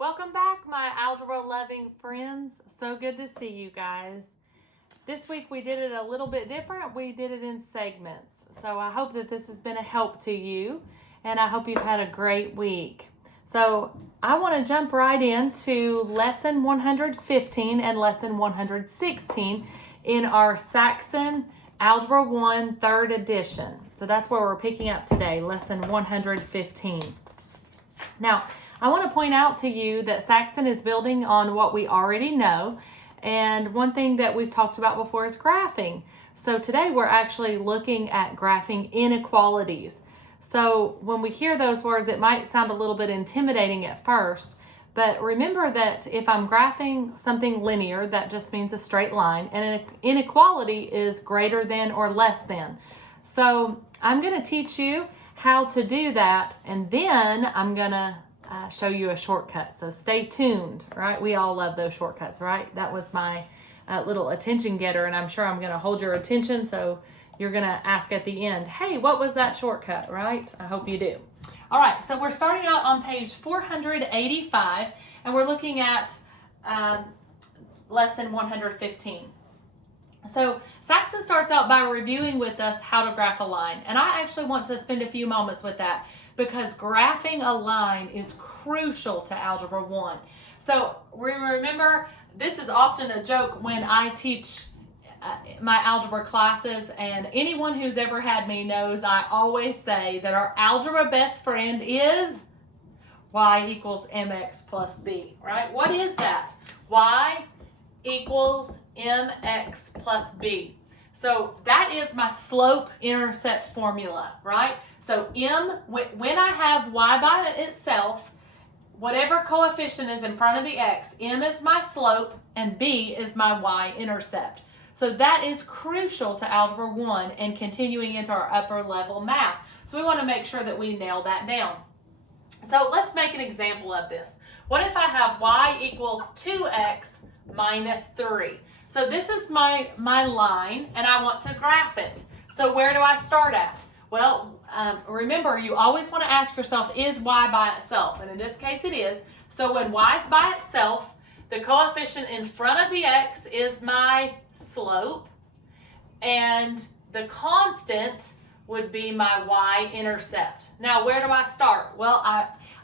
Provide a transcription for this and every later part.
Welcome back, my algebra loving friends. So good to see you guys. This week we did it a little bit different. We did it in segments. So I hope that this has been a help to you, and I hope you've had a great week. So I want to jump right into lesson 115 and lesson 116 in our Saxon Algebra 1 3rd edition. So that's where we're picking up today, lesson 115. Now, I want to point out to you that Saxon is building on what we already know, and one thing that we've talked about before is graphing. So today we're actually looking at graphing inequalities. So when we hear those words, it might sound a little bit intimidating at first, but remember that if I'm graphing something linear, that just means a straight line, and an inequality is greater than or less than. So I'm going to teach you how to do that, and then I'm going to show you a shortcut. So stay tuned, right? We all love those shortcuts, right? That was my little attention getter, and I'm sure I'm going to hold your attention, so you're going to ask at the end, hey, what was that shortcut, right? I hope you do. All right, so we're starting out on page 485, and we're looking at lesson 115. So Saxon starts out by reviewing with us how to graph a line, and I actually want to spend a few moments with that because graphing a line is crucial to Algebra 1. So remember, this is often a joke when I teach my algebra classes, and anyone who's ever had me knows I always say that our algebra best friend is y equals mx plus b, right? What is that? Y equals mx plus b. So that is my slope-intercept formula, right? So when I have y by itself, whatever coefficient is in front of the x, m is my slope and b is my y-intercept. So that is crucial to Algebra 1 and continuing into our upper level math. So we want to make sure that we nail that down. So let's make an example of this. What if I have y equals 2x minus 3? So this is my line, and I want to graph it. So where do I start at? Well, remember, you always want to ask yourself, is y by itself? And in this case, it is. So when y is by itself, the coefficient in front of the x is my slope, and the constant would be my y-intercept. Now, where do I start? Well,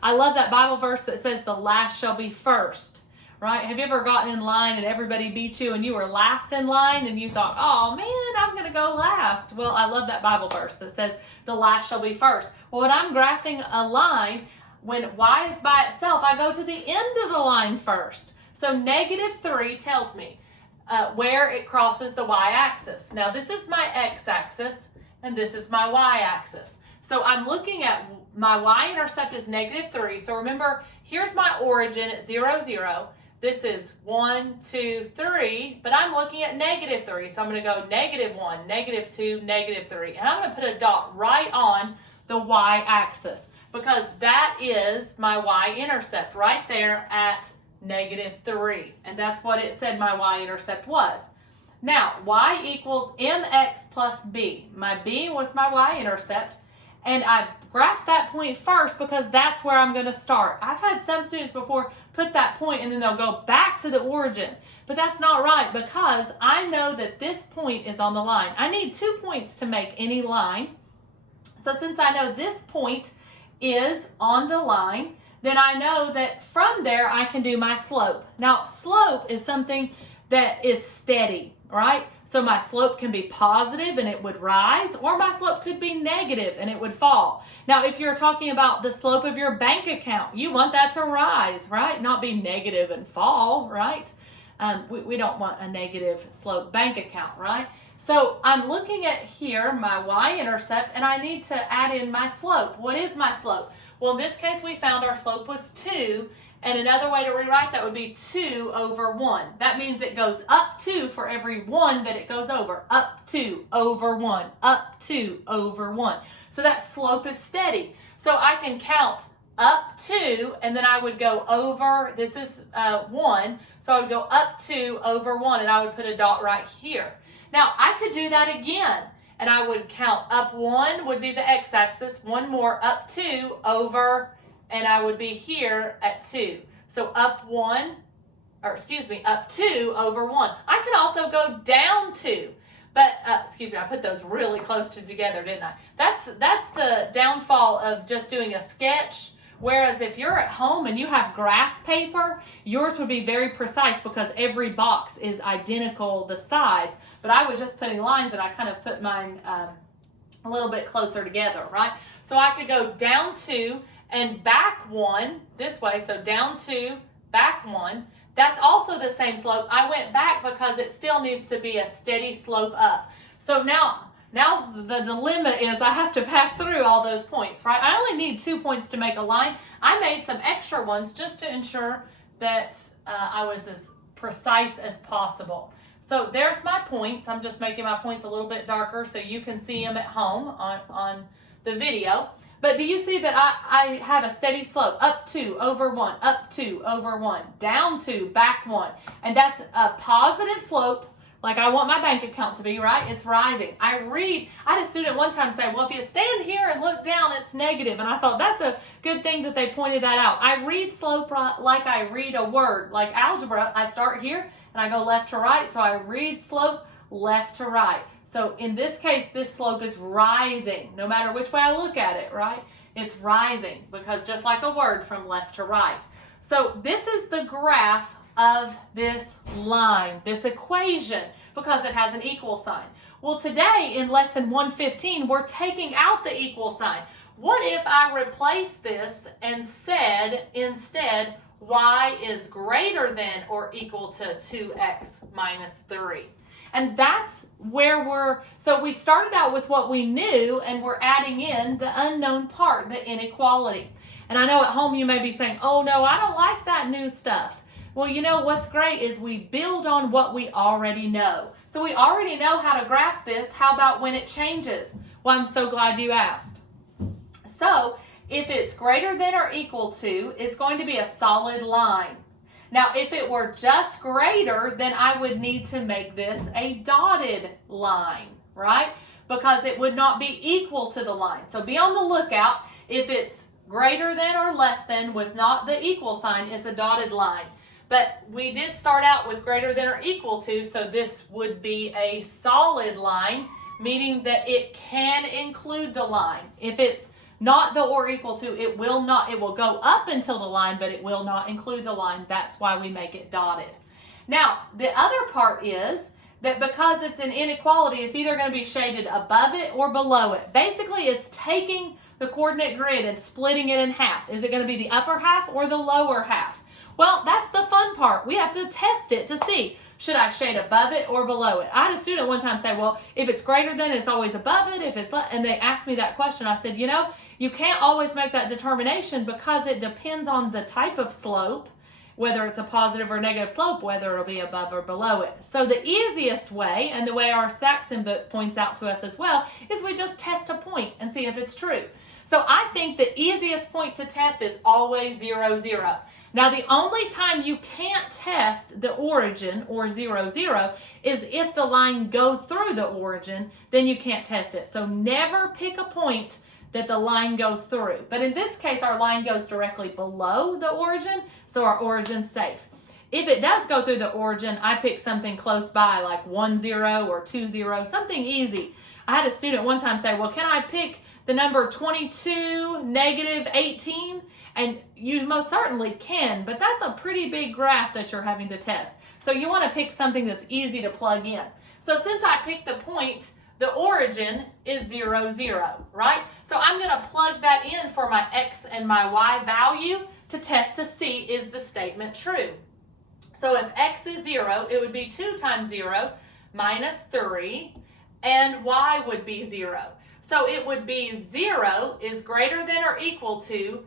I love that Bible verse that says the last shall be first. Right? Have you ever gotten in line and everybody beat you and you were last in line and you thought, oh man, I'm going to go last? Well, I love that Bible verse that says the last shall be first. Well, when I'm graphing a line, when y is by itself, I go to the end of the line first. So -3 tells me where it crosses the y-axis. Now, this is my x-axis and this is my y-axis. So I'm looking at my y-intercept is -3. So remember, here's my origin at 0, 0. This is 1, 2, 3, but I'm looking at -3. So I'm going to go -1, -2, -3. And I'm going to put a dot right on the y-axis because that is my y-intercept right there at -3. And that's what it said my y-intercept was. Now, y equals mx plus b. My b was my y-intercept. And I graphed that point first because that's where I'm going to start. I've had some students before put that point and then they'll go back to the origin. But that's not right because I know that this point is on the line. I need 2 points to make any line. So since I know this point is on the line, then I know that from there I can do my slope. Now, slope is something that is steady, right? So my slope can be positive and it would rise, or my slope could be negative and it would fall. Now, if you're talking about the slope of your bank account, you want that to rise, right? Not be negative and fall, right? We don't want a negative slope bank account, right? So I'm looking at here my y-intercept and I need to add in my slope. What is my slope? Well, in this case, we found our slope was 2. And another way to rewrite that would be 2 over 1. That means it goes up 2 for every 1 that it goes over. Up 2 over 1. Up 2 over 1. So that slope is steady. So I can count up 2, and then I would go over, this is 1. So I would go up 2 over 1, and I would put a dot right here. Now, I could do that again. And I would count up 1 would be the x-axis. 1 more, up 2 over, and I would be here at 2. So up 2 over 1. I can also go down 2. But, I put those really close together, didn't I? That's the downfall of just doing a sketch. Whereas if you're at home and you have graph paper, yours would be very precise because every box is identical the size. But I was just putting lines and I kind of put mine a little bit closer together, right? So I could go down 2 and back 1 this way. So down 2, back 1. That's also the same slope. I went back because it still needs to be a steady slope up. So now the dilemma is I have to pass through all those points, right? I only need 2 points to make a line. I made some extra ones just to ensure that I was as precise as possible. So there's my points. I'm just making my points a little bit darker so you can see them at home on the video. But do you see that I have a steady slope? Up 2 over 1, up 2 over 1, down 2, back 1. And that's a positive slope, like I want my bank account to be, right? It's rising. I had a student one time say, well, if you stand here and look down, it's negative. And I thought that's a good thing that they pointed that out. I read slope like I read a word. Like algebra, I start here and I go left to right. So I read slope left to right. So in this case, this slope is rising, no matter which way I look at it, right? It's rising because just like a word from left to right. So this is the graph of this line, this equation, because it has an equal sign. Well, today in lesson 115, we're taking out the equal sign. What if I replace this and said instead, y is greater than or equal to 2x minus 3? And that's where so we started out with what we knew and we're adding in the unknown part, the inequality. And I know at home you may be saying, oh no, I don't like that new stuff. Well, you know what's great is we build on what we already know. So we already know how to graph this. How about when it changes? Well, I'm so glad you asked. So if it's greater than or equal to, it's going to be a solid line. Now, if it were just greater, then I would need to make this a dotted line, right? Because it would not be equal to the line. So be on the lookout. If it's greater than or less than with not the equal sign, it's a dotted line. But we did start out with greater than or equal to, so this would be a solid line, meaning that it can include the line. If it's not the or equal to, it will go up until the line, but it will not include the line. That's why we make it dotted. Now, the other part is that because it's an inequality, it's either going to be shaded above it or below it. Basically, it's taking the coordinate grid and splitting it in half. Is it going to be the upper half or the lower half? Well, that's the fun part. We have to test it to see, should I shade above it or below it? I had a student one time say, well, if it's greater than, it's always above it. And they asked me that question. I said, you can't always make that determination because it depends on the type of slope, whether it's a positive or negative slope, whether it'll be above or below it. So the easiest way, and the way our Saxon book points out to us as well, is we just test a point and see if it's true. So I think the easiest point to test is always 0, 0. Now, the only time you can't test the origin, or 0, 0, is if the line goes through the origin, then you can't test it. So never pick a point that the line goes through. But in this case, our line goes directly below the origin, so our origin's safe. If it does go through the origin, I pick something close by, like 1, 0 or 2, 0, something easy. I had a student one time say, well, can I pick the number 22, negative 18? And you most certainly can, but that's a pretty big graph that you're having to test. So you want to pick something that's easy to plug in. So since I picked the point, the origin is 0, 0, right? So I'm going to plug that in for my x and my y value to test to see, is the statement true? So if x is 0, it would be 2 times 0 minus 3, and y would be 0. So it would be 0 is greater than or equal to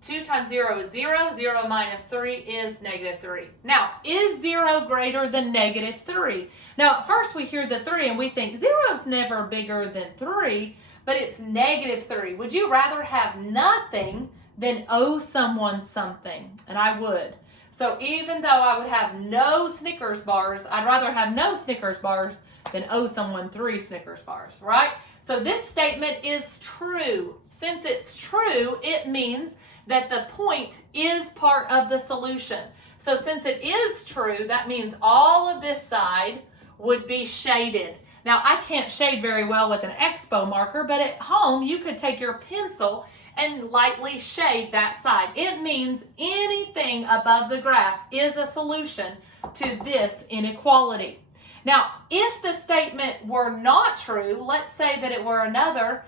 2 times 0 is 0, 0 minus 3 is negative 3. Now, is 0 greater than negative 3? Now, at first we hear the 3 and we think 0 is never bigger than 3, but it's negative 3. Would you rather have nothing than owe someone something? And I would. So even though I would have no Snickers bars, I'd rather have no Snickers bars than owe someone 3 Snickers bars, right? So this statement is true. Since it's true, it means that the point is part of the solution. So since it is true, that means all of this side would be shaded. Now, I can't shade very well with an Expo marker, but at home you could take your pencil and lightly shade that side. It means anything above the graph is a solution to this inequality. Now, if the statement were not true, let's say that it were another,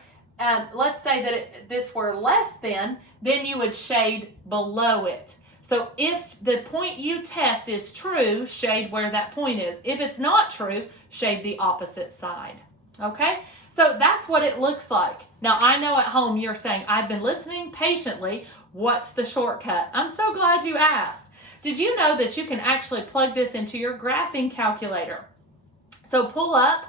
let's say that this were less than, then you would shade below it. So if the point you test is true, shade where that point is. If it's not true, shade the opposite side. Okay? So that's what it looks like. Now, I know at home you're saying, I've been listening patiently. What's the shortcut? I'm so glad you asked. Did you know that you can actually plug this into your graphing calculator? So pull up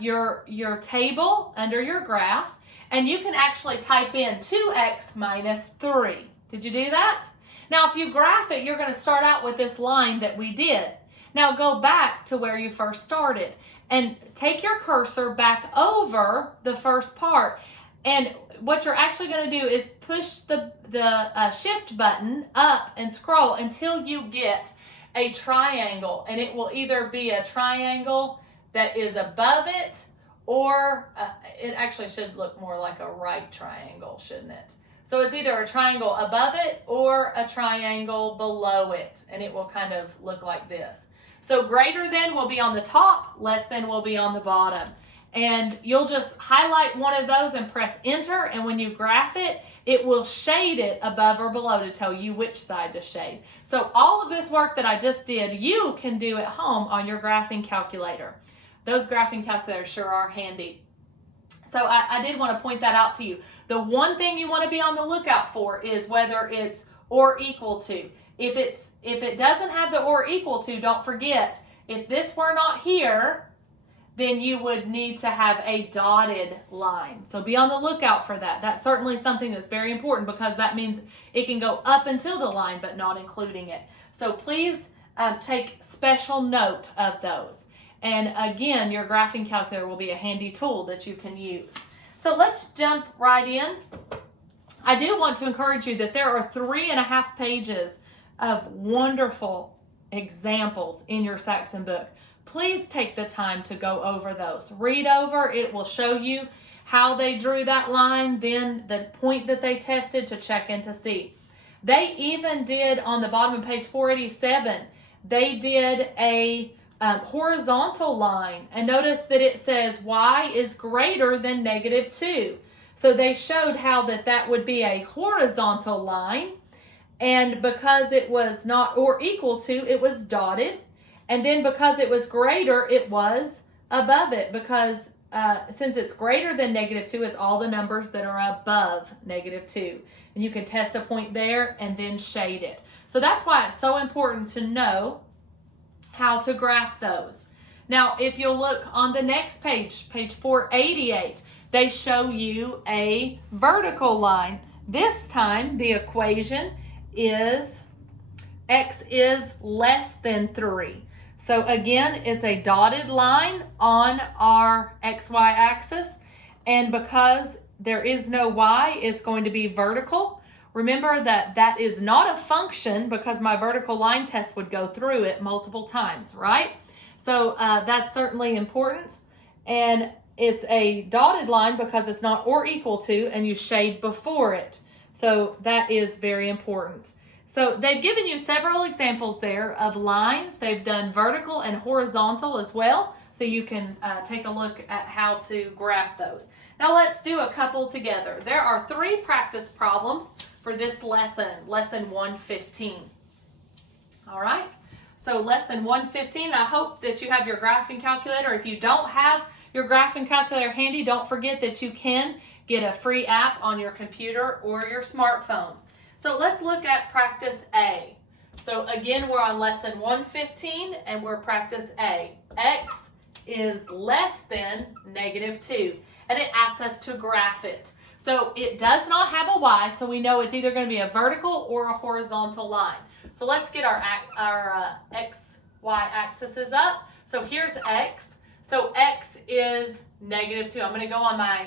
your table under your graph, and you can actually type in 2x minus 3. Did you do that? Now, if you graph it, you're going to start out with this line that we did. Now, go back to where you first started and take your cursor back over the first part. And what you're actually going to do is push the shift button up and scroll until you get a triangle. And it will either be a triangle that is above it, or it actually should look more like a right triangle, shouldn't it? So it's either a triangle above it or a triangle below it, and it will kind of look like this. So greater than will be on the top, less than will be on the bottom. And you'll just highlight one of those and press enter, and when you graph it, it will shade it above or below to tell you which side to shade. So all of this work that I just did, you can do at home on your graphing calculator. Those graphing calculators sure are handy. So I did want to point that out to you. The one thing you want to be on the lookout for is whether it's or equal to. If it doesn't have the or equal to, don't forget, if this were not here, then you would need to have a dotted line. So be on the lookout for that. That's certainly something that's very important, because that means it can go up until the line but not including it. So please take special note of those. And again, your graphing calculator will be a handy tool that you can use. So let's jump right in. I do want to encourage you that there are 3.5 pages of wonderful examples in your Saxon book. Please take the time to go over those. Read over. It will show you how they drew that line, then the point that they tested to check and to see. They even did, on the bottom of page 487, they did a horizontal line, and notice that it says y is greater than -2. So they showed how that would be a horizontal line, and because it was not or equal to, it was dotted, and then because it was greater, it was above it, because since it's greater than -2, it's all the numbers that are above -2, and you can test a point there and then shade it. So that's why it's so important to know how to graph those. Now, if you'll look on the next page, page 488, they show you a vertical line. This time, the equation is x is less than 3. So again, it's a dotted line on our xy axis, and because there is no y, it's going to be vertical. Remember that is not a function, because my vertical line test would go through it multiple times, right? So that's certainly important. And it's a dotted line because it's not or equal to, and you shade before it. So that is very important. So they've given you several examples there of lines. They've done vertical and horizontal as well. So you can take a look at how to graph those. Now let's do a couple together. There are 3 practice problems for this lesson, lesson 115. All right, so lesson 115, I hope that you have your graphing calculator. If you don't have your graphing calculator handy, don't forget that you can get a free app on your computer or your smartphone. So let's look at practice A. So again, we're on lesson 115 and we're practice A. X is less than -2, and it asks us to graph it. So it does not have a y, so we know it's either going to be a vertical or a horizontal line. So let's get our x, y axes up. So here's x. So x is -2. I'm going to go on my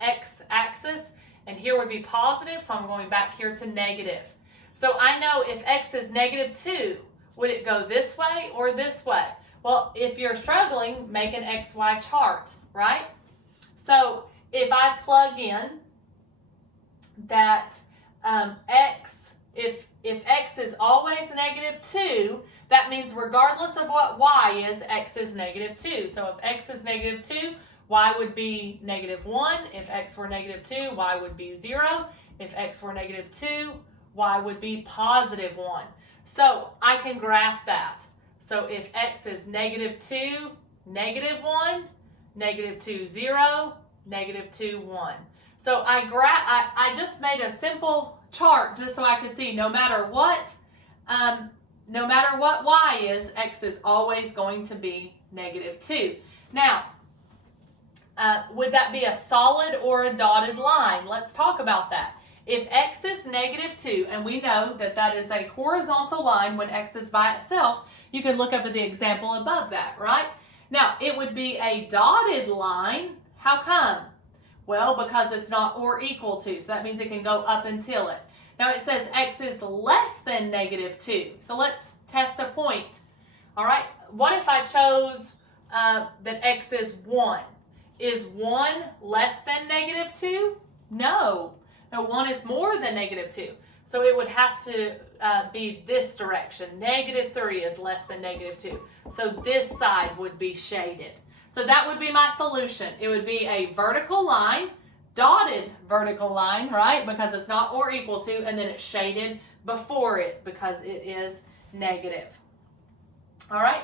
x axis, and here would be positive, so I'm going back here to negative. So I know if x is negative 2, would it go this way or this way? Well, if you're struggling, make an XY chart, right? So if I plug in that if x is always negative 2, that means regardless of what y is, x is negative 2. So if x is negative 2, y would be negative 1. If x were negative 2, y would be 0. If x were negative 2, y would be positive 1. So I can graph that. So if x is negative 2, negative 1, negative 2, 0, negative 2, 1. So I just made a simple chart just so I could see no matter what y is, x is always going to be negative 2. Now, would that be a solid or a dotted line? Let's talk about that. If x is negative 2, and we know that that is a horizontal line when x is by itself, you can look up at the example above that, right? Now, it would be a dotted line. How come? Well, because it's not or equal to, so that means it can go up until it. Now, it says x is less than negative 2, so let's test a point. All right, what if I chose that x is 1? Is 1 less than negative 2? No. No, 1 is more than negative 2. So it would have to be this direction. Negative 3 is less than negative 2. So this side would be shaded. So that would be my solution. It would be a vertical line, dotted vertical line, right? Because it's not or equal to, and then it's shaded before it because it is negative. All right.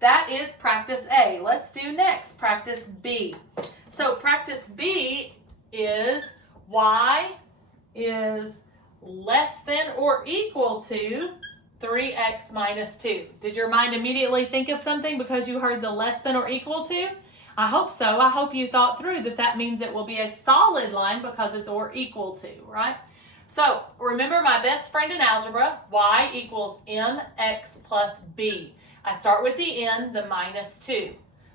That is practice A. Let's do next, practice B. So practice B is y is less than or equal to 3x minus 2. Did your mind immediately think of something because you heard the less than or equal to? I hope so. I hope you thought through that means it will be a solid line because it's or equal to, right? So remember my best friend in algebra, y equals mx plus b. I start with the n, the minus 2.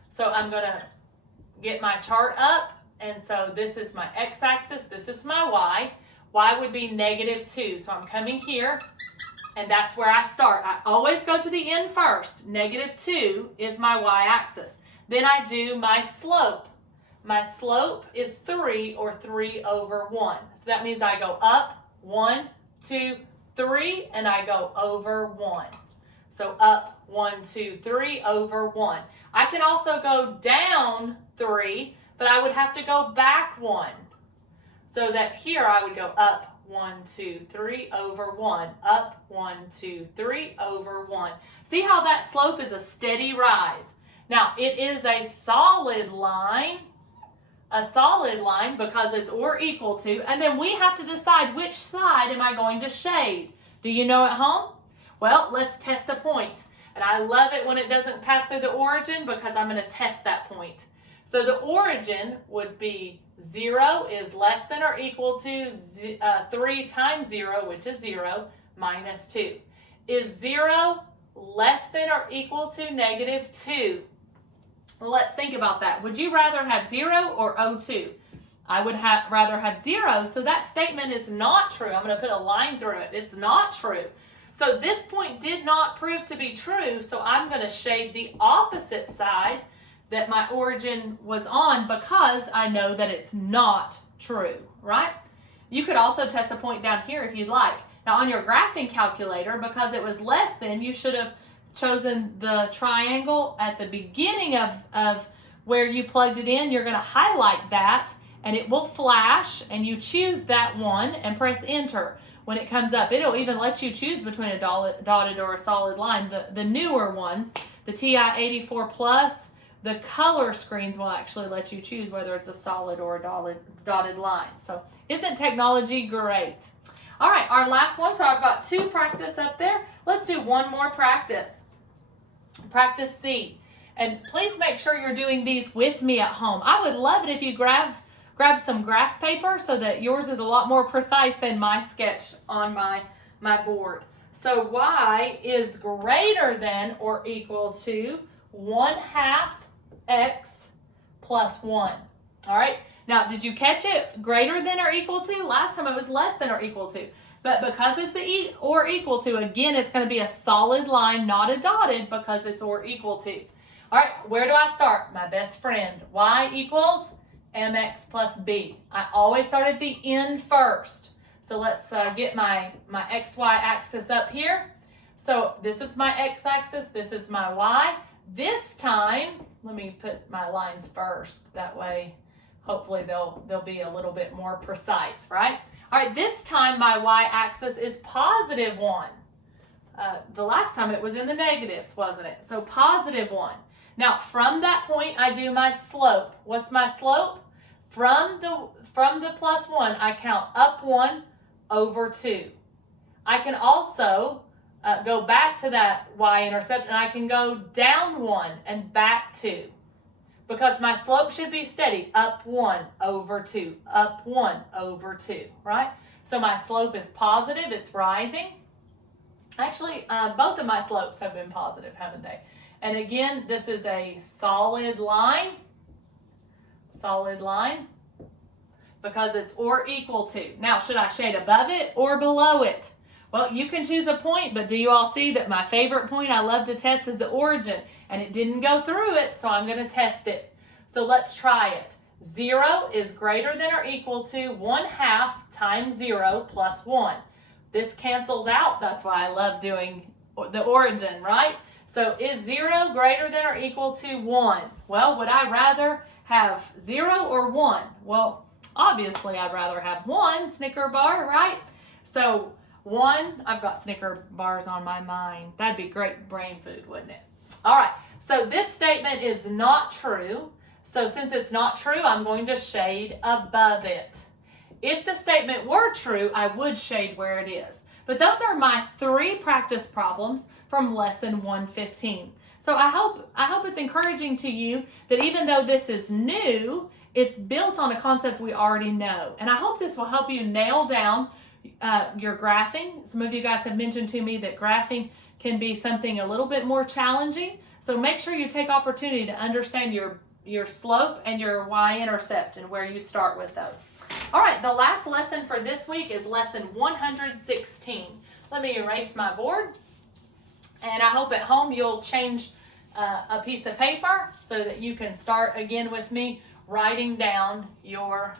So I'm going to get my chart up, and so this is my x-axis, this is my y. Y would be negative 2, so I'm coming here, and that's where I start. I always go to the end first. Negative 2 is my y-axis. Then I do my slope. My slope is 3, or 3 over 1. So that means I go up 1, 2, 3, and I go over 1. So up 1, 2, 3 over 1. I can also go down 3, but I would have to go back 1. So that here I would go up 1, 2, 3 over 1. Up 1, 2, 3 over 1. See how that slope is a steady rise. Now it is a solid line because it's or equal to, and then we have to decide which side am I going to shade. Do you know at home? Well, let's test a point. And I love it when it doesn't pass through the origin because I'm going to test that point. So the origin would be 0 is less than or equal to 3 times 0, which is 0, minus 2. Is 0 less than or equal to negative 2? Well, let's think about that. Would you rather have 0 or 0.2? I would rather have 0, so that statement is not true. I'm going to put a line through it. It's not true. So this point did not prove to be true, so I'm going to shade the opposite side that my origin was on because I know that it's not true, right? You could also test a point down here if you'd like. Now on your graphing calculator, because it was less than, you should have chosen the triangle at the beginning of where you plugged it in. You're going to highlight that and it will flash, and you choose that one and press enter. When it comes up, it'll even let you choose between a dotted or a solid line. The newer ones, the TI-84 Plus, the color screens will actually let you choose whether it's a solid or a dotted line. So isn't technology great? All right, our last one. So I've got 2 practice up there. Let's do one more practice. Practice C. And please make sure you're doing these with me at home. I would love it if you grab some graph paper so that yours is a lot more precise than my sketch on my board. So y is greater than or equal to 1/2 x plus 1. All right. Now, did you catch it? Greater than or equal to? Last time it was less than or equal to. But because it's the or equal to, again, it's going to be a solid line, not a dotted, because it's or equal to. All right, where do I start? My best friend. Y equals mx plus b. I always start at the end first. So let's get my xy axis up here. So this is my x-axis, this is my y. This time, let me put my lines first. That way, hopefully they'll be a little bit more precise, right? All right, this time my y-axis is positive 1. The last time it was in the negatives, wasn't it? So positive 1. Now, from that point, I do my slope. What's my slope? From the plus 1, I count up 1 over 2. I can also go back to that y-intercept, and I can go down 1 and back 2. Because my slope should be steady, up 1 over 2, up 1 over 2, right? So my slope is positive, it's rising. Actually, both of my slopes have been positive, haven't they? And again, this is a solid line, because it's or equal to. Now, should I shade above it or below it? Well, you can choose a point, but do you all see that my favorite point I love to test is the origin, and it didn't go through it, so I'm going to test it. So let's try it. 0 is greater than or equal to 1/2 times 0 plus 1. This cancels out. That's why I love doing the origin, right? So is 0 greater than or equal to 1? Well, would I rather have 0 or 1? Well, obviously I'd rather have 1 Snicker bar, right? So 1, I've got Snicker bars on my mind. That'd be great brain food, wouldn't it? All right, so this statement is not true. So since it's not true, I'm going to shade above it. If the statement were true, I would shade where it is. But those are my 3 practice problems from lesson 115. So I hope it's encouraging to you that even though this is new, it's built on a concept we already know. And I hope this will help you nail down your graphing. Some of you guys have mentioned to me that graphing can be something a little bit more challenging. So make sure you take opportunity to understand your slope and your y-intercept and where you start with those. All right, the last lesson for this week is lesson 116. Let me erase my board. And I hope at home you'll change a piece of paper so that you can start again with me writing down your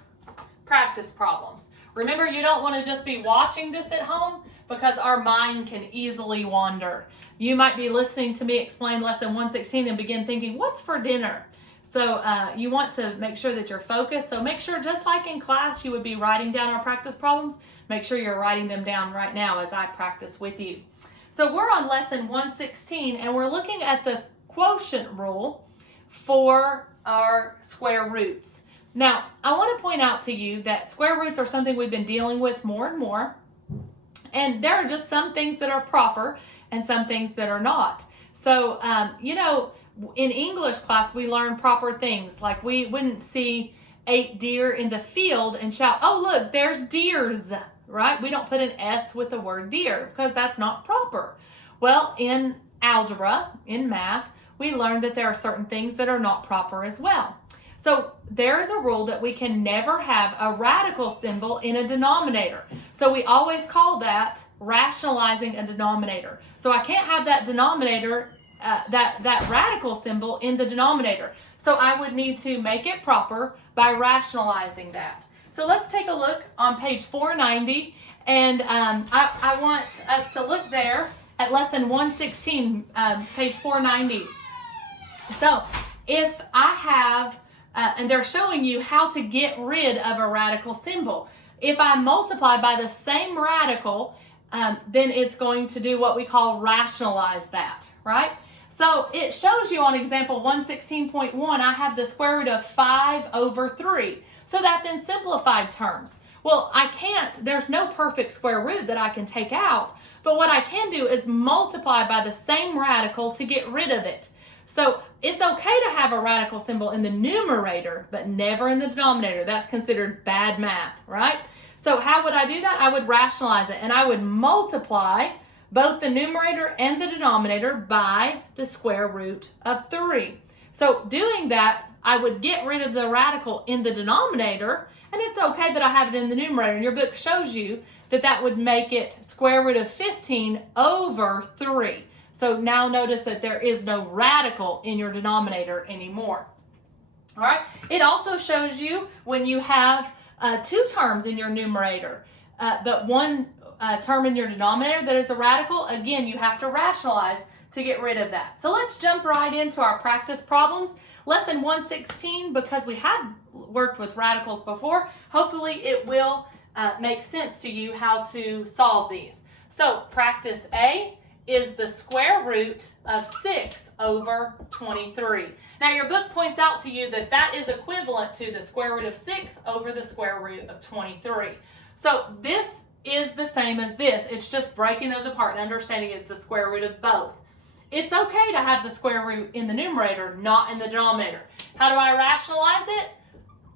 practice problems. Remember, you don't want to just be watching this at home because our mind can easily wander. You might be listening to me explain lesson 116 and begin thinking, what's for dinner? So you want to make sure that you're focused. So make sure, just like in class, you would be writing down our practice problems. Make sure you're writing them down right now as I practice with you. So we're on lesson 116, and we're looking at the quotient rule for our square roots. Now, I want to point out to you that square roots are something we've been dealing with more and more. And there are just some things that are proper and some things that are not. So, in English class, we learn proper things. Like we wouldn't see 8 deer in the field and shout, oh, look, there's deers, right? We don't put an S with the word deer because that's not proper. Well, in algebra, in math, we learned that there are certain things that are not proper as well. So there is a rule that we can never have a radical symbol in a denominator. So we always call that rationalizing a denominator. So I can't have that denominator, that radical symbol in the denominator. So I would need to make it proper by rationalizing that. So let's take a look on page 490. And I want us to look there at lesson 116, page 490. So if I have, and they're showing you how to get rid of a radical symbol. If I multiply by the same radical, then it's going to do what we call rationalize that, right? So it shows you on example 116.1, I have the square root of 5 over 3. So that's in simplified terms. Well, I can't, there's no perfect square root that I can take out, but what I can do is multiply by the same radical to get rid of it. So it's okay to have a radical symbol in the numerator, but never in the denominator. That's considered bad math, right? So how would I do that? I would rationalize it, and I would multiply both the numerator and the denominator by the square root of 3. So doing that, I would get rid of the radical in the denominator, and it's okay that I have it in the numerator. And your book shows you that that would make it square root of 15 over 3. So now notice that there is no radical in your denominator anymore. All right. It also shows you when you have two terms in your numerator, but one term in your denominator that is a radical, again, you have to rationalize to get rid of that. So let's jump right into our practice problems. Lesson 116, because we have worked with radicals before, hopefully it will make sense to you how to solve these. So practice A is the square root of 6 over 23. Now your book points out to you that that is equivalent to the square root of 6 over the square root of 23. So this is the same as this. It's just breaking those apart and understanding it's the square root of both. It's okay to have the square root in the numerator, not in the denominator. How do I rationalize it?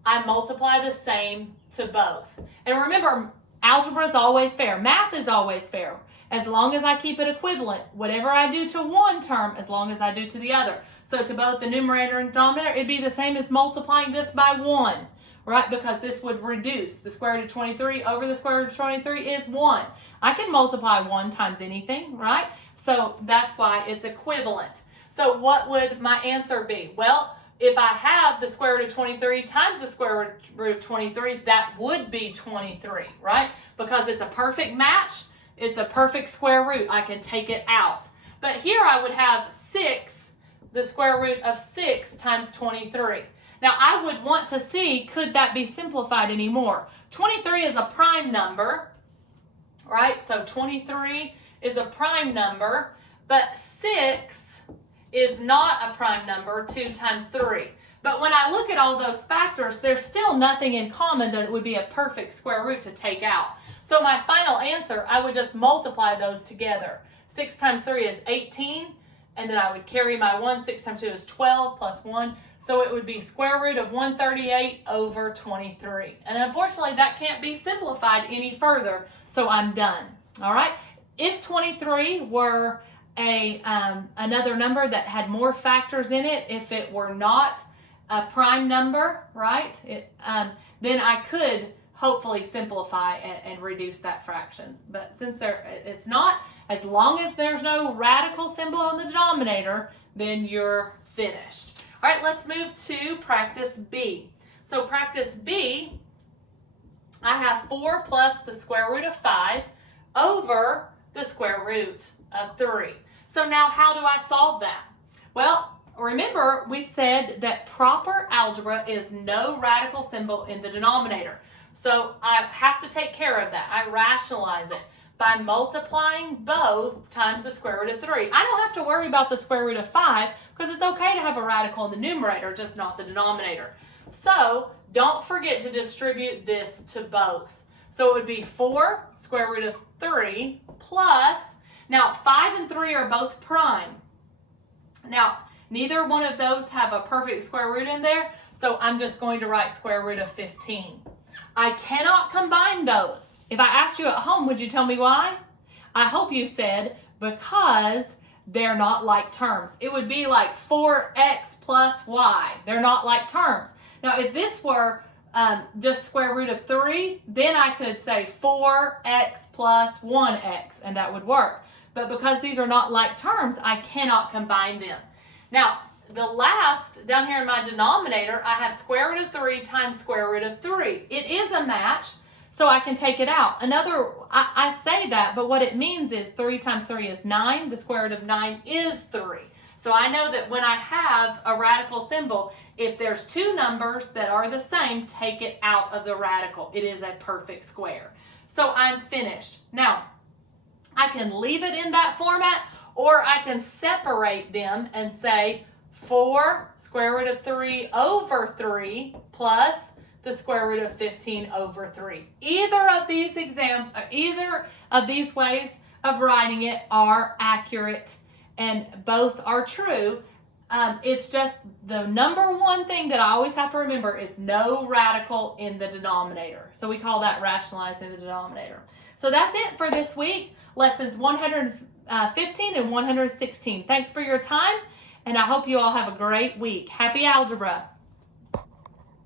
I multiply the same to both. And remember, algebra is always fair. Math is always fair. As long as I keep it equivalent, whatever I do to one term, as long as I do to the other. So to both the numerator and denominator, it'd be the same as multiplying this by 1, right? Because this would reduce. The square root of 23 over the square root of 23 is 1. I can multiply 1 times anything, right? So that's why it's equivalent. So what would my answer be? Well, if I have the square root of 23 times the square root of 23, that would be 23, right? Because it's a perfect match. It's a perfect square root. I can take it out. But here I would have 6, the square root of 6 times 23. Now I would want to see, could that be simplified anymore? 23 is a prime number, right? So 23 is a prime number, but 6 is not a prime number, 2 times 3. But when I look at all those factors, there's still nothing in common that would be a perfect square root to take out. So my final answer, I would just multiply those together. 6 times 3 is 18, and then I would carry my 1. 6 times 2 is 12 plus 1. So it would be square root of 138 over 23. And unfortunately, that can't be simplified any further, so I'm done. All right? If 23 were another number that had more factors in it, if it were not a prime number, right, then I could hopefully simplify and reduce that fraction. But since it's not, as long as there's no radical symbol in the denominator, then you're finished. All right, let's move to practice B. So practice B, I have 4 plus the square root of 5 over the square root of 3. So now how do I solve that? Well, remember we said that proper algebra is no radical symbol in the denominator. So I have to take care of that. I rationalize it by multiplying both times the square root of 3. I don't have to worry about the square root of 5 because it's okay to have a radical in the numerator, just not the denominator. So don't forget to distribute this to both. So it would be 4 square root of 3 plus, now 5 and 3 are both prime. Now, neither one of those have a perfect square root in there, so I'm just going to write square root of 15. I cannot combine those. If I asked you at home, would you tell me why? I hope you said because they're not like terms. It would be like 4x plus y. They're not like terms. Now, if this were just square root of 3, then I could say 4x plus 1x, and that would work. But because these are not like terms, I cannot combine them. Now, the last, down here in my denominator, I have square root of 3 times square root of 3. It is a match, so I can take it out. I say that, but what it means is 3 times 3 is 9. The square root of 9 is 3. So I know that when I have a radical symbol, if there's two numbers that are the same, take it out of the radical. It is a perfect square. So I'm finished. Now, I can leave it in that format, or I can separate them and say 4 square root of 3 over 3 plus the square root of 15 over 3. Either of these ways of writing it are accurate, and both are true. It's just the number one thing that I always have to remember is no radical in the denominator. So we call that rationalizing the denominator. So that's it for this week. Lessons 115 and 116. Thanks for your time, and I hope you all have a great week. Happy algebra.